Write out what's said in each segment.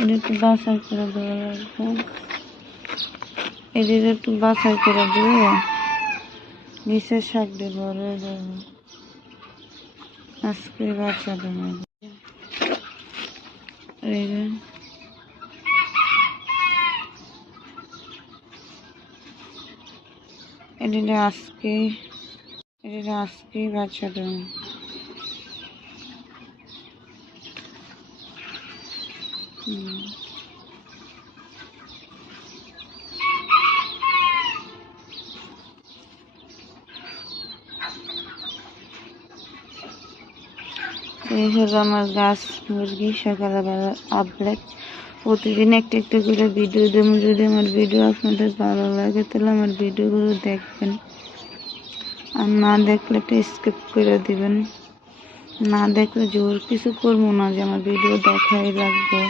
এটা একটু বাছাই করে দেওয়া লাগবে। এদিকে একটু বাছাই করে দিয়ে নিচের শাক দিয়ে বড় হয়ে যাবে। আজকে বাচ্চা দেবে এই যে এটা আজকেই বাচ্চা দেবে। এই হলো আমার গাছ মুরগি সকালবেলা আপডেট। প্রতিদিন একটা একটা করে ভিডিও দেবো। যদি আমার ভিডিও আপনাদের ভালো লাগে তাহলে আমার ভিডিওগুলো দেখবেন, আর না দেখলে একটা স্কিপ করে দিবেন। না দেখলে জোর কিছু করবো না যে আমার ভিডিও দেখাই লাগবে।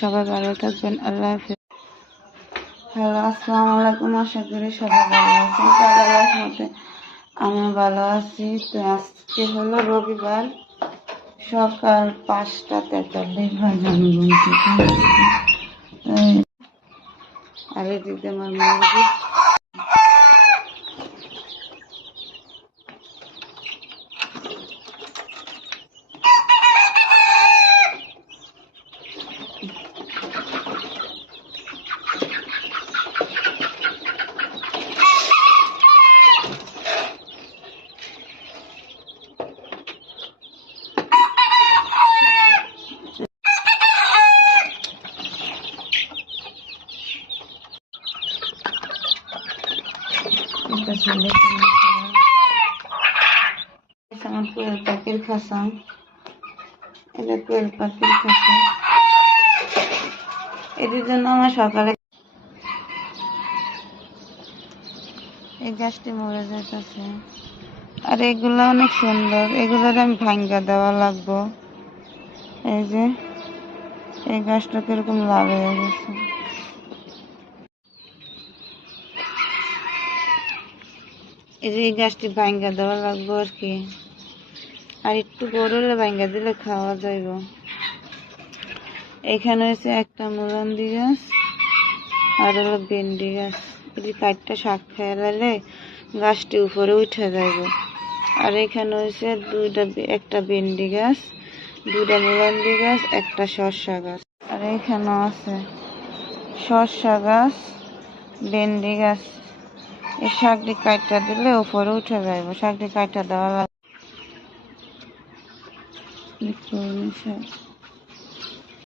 সবাই ভালো থাকবেন। আল্লাহ হাফেজ। হ্যালো, আসসালামু আলাইকুম। আশা করি সবাই ভালো আছেন। আল্লাহর মতে আমি ভালো আছি। তো আজকে হলো রবিবার, সকাল 5:43 বাজে আমি ঘুম থেকে আর এদিকে আমার মুরগি আমার কোয়েল পাখির খাঁচা। এটা কোয়েল পাখির খাঁচা। এদের জন্য আমার সকালে এই গাছটি মরে যাইতেছে। আর এগুলো অনেক সুন্দর, এগুলোর আমি ভাঙ্গা দেওয়া লাগবো। এই যে এই গাছটা কিরকম লাল হয়ে গেছে। এই যে এই গাছটি ভাঙ্গা দেওয়া লাগবো আর কি, আর একটু বড় হলে ভাঙ্গা দিলে খাওয়া যাইব। এখানে হচ্ছে একটা মুলান্দি গাছ আর হলো ভেন্ডি গাছ। এই কাঠটা শাক খেয়ে লাইলে গাছটি উপরে উঠে যাইব। আর এখানে হচ্ছে একটা ভেন্ডি গাছ, দুইটা মুলান্দি গাছ, একটা শসা গাছ। আর এখানেও আছে শসা গাছ, ভেন্ডি গাছ। এই শাকটি কাটটা দিলে উপরে উঠে যাইব। শাকটি কাটটা দেওয়া লাগবে।